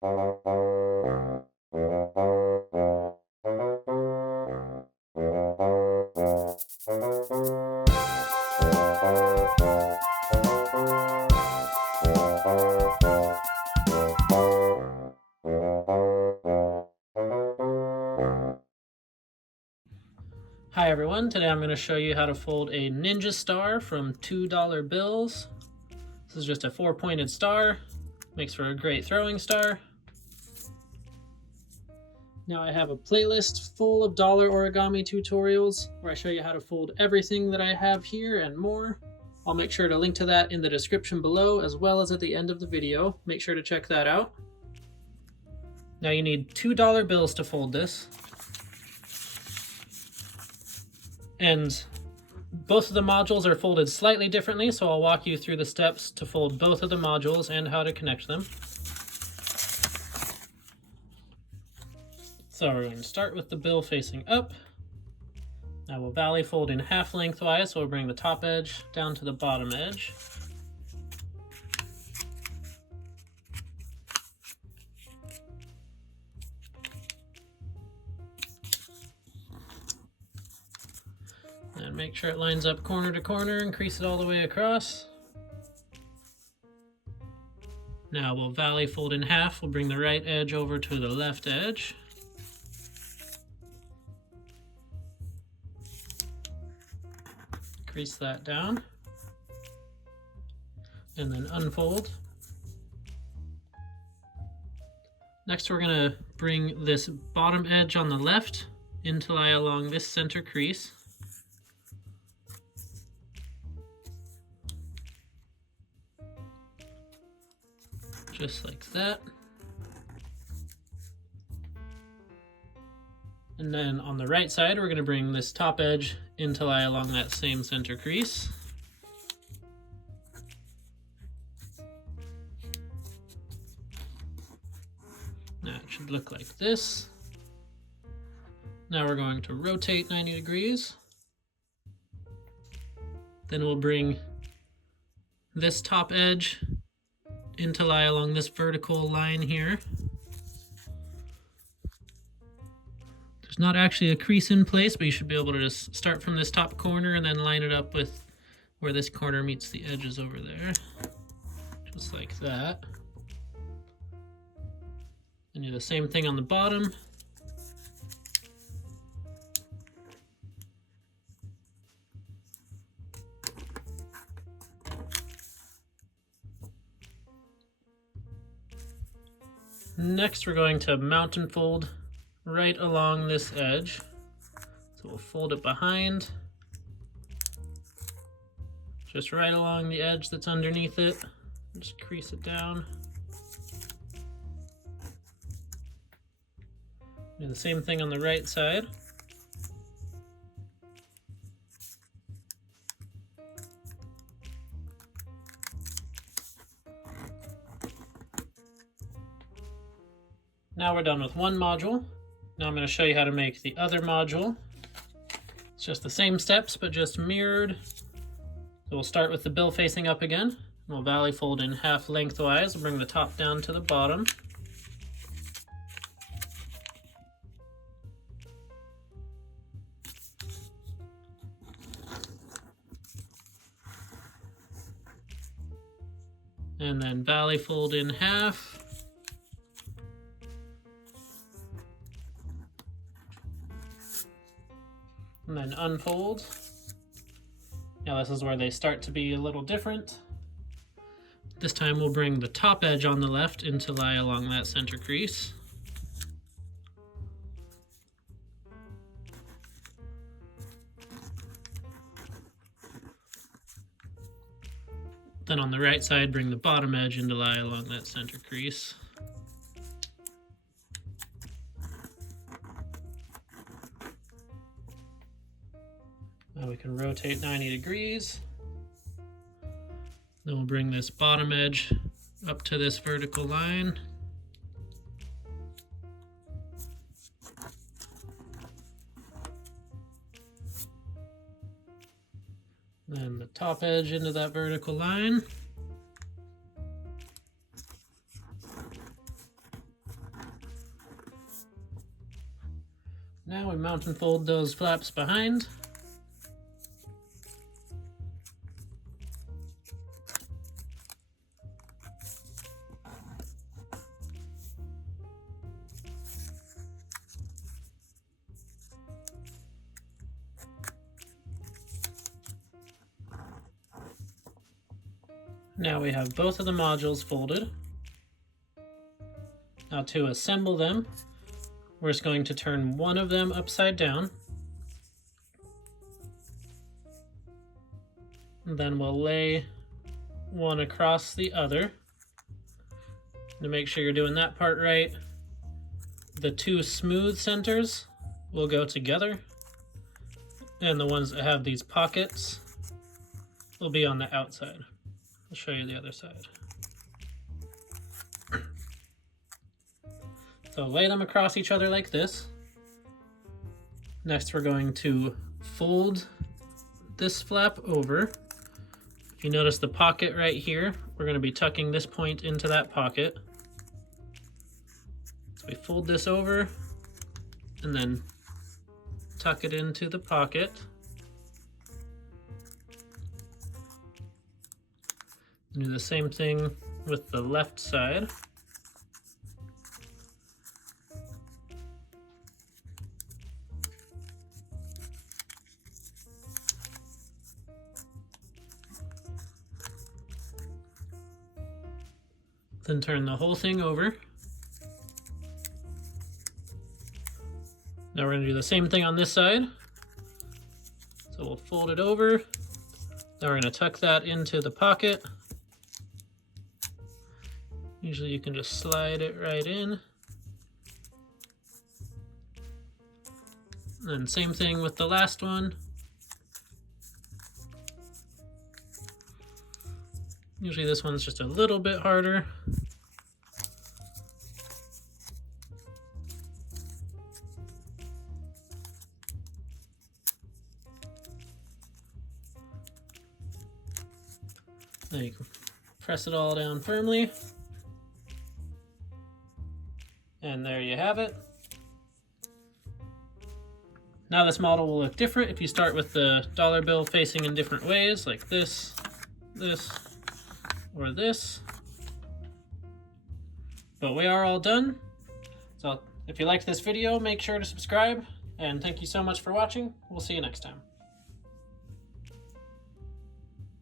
Hi everyone, today I'm going to show you how to fold a ninja star from $2 bills. This is just a 4-pointed star, makes for a great throwing star. Now I have a playlist full of dollar origami tutorials where I show you how to fold everything that I have here and more. I'll make sure to link to that in the description below as well as at the end of the video. Make sure to check that out. Now you need $2 bills to fold this. And both of the modules are folded slightly differently, so I'll walk you through the steps to fold both of the modules and how to connect them. So we're going to start with the bill facing up. Now we'll valley fold in half lengthwise, so we'll bring the top edge down to the bottom edge. And make sure it lines up corner to corner and crease it all the way across. Now we'll valley fold in half. We'll bring the right edge over to the left edge. Crease that down. And then unfold. Next we're going to bring this bottom edge on the left into lie along this center crease. Just like that. And then on the right side, we're going to bring this top edge into lie along that same center crease. Now it should look like this. Now we're going to rotate 90 degrees. Then we'll bring this top edge into lie along this vertical line here. There's not actually a crease in place, but you should be able to just start from this top corner and then line it up with where this corner meets the edges over there. Just like that. And do the same thing on the bottom. Next, we're going to mountain fold right along this edge. So we'll fold it behind, just right along the edge that's underneath it. Just crease it down. Do the same thing on the right side. Now we're done with one module. Now I'm going to show you how to make the other module. It's just the same steps, but just mirrored. So we'll start with the bill facing up again. We'll valley fold in half lengthwise. We'll bring the top down to the bottom. And then valley fold in half. And then unfold. Now this is where they start to be a little different. This time we'll bring the top edge on the left into lie along that center crease. Then on the right side, bring the bottom edge into lie along that center crease. Now we can rotate 90 degrees. Then we'll bring this bottom edge up to this vertical line. Then the top edge into that vertical line. Now we mount and fold those flaps behind. Now we have both of the modules folded. Now to assemble them, we're just going to turn one of them upside down. And then we'll lay one across the other. To make sure you're doing that part right, the two smooth centers will go together, and the ones that have these pockets will be on the outside. I'll show you the other side. So lay them across each other like this. Next we're going to fold this flap over. If you notice the pocket right here, we're going to be tucking this point into that pocket. So we fold this over and then tuck it into the pocket. Do the same thing with the left side. Then turn the whole thing over. Now we're going to do the same thing on this side. So we'll fold it over. Now we're going to tuck that into the pocket. Usually you can just slide it right in. And then same thing with the last one. Usually this one's just a little bit harder. Then you can press it all down firmly. And there you have it. Now this model will look different if you start with the dollar bill facing in different ways, like this, this, or this. But we are all done. So if you liked this video, make sure to subscribe, and thank you so much for watching. We'll see you next time.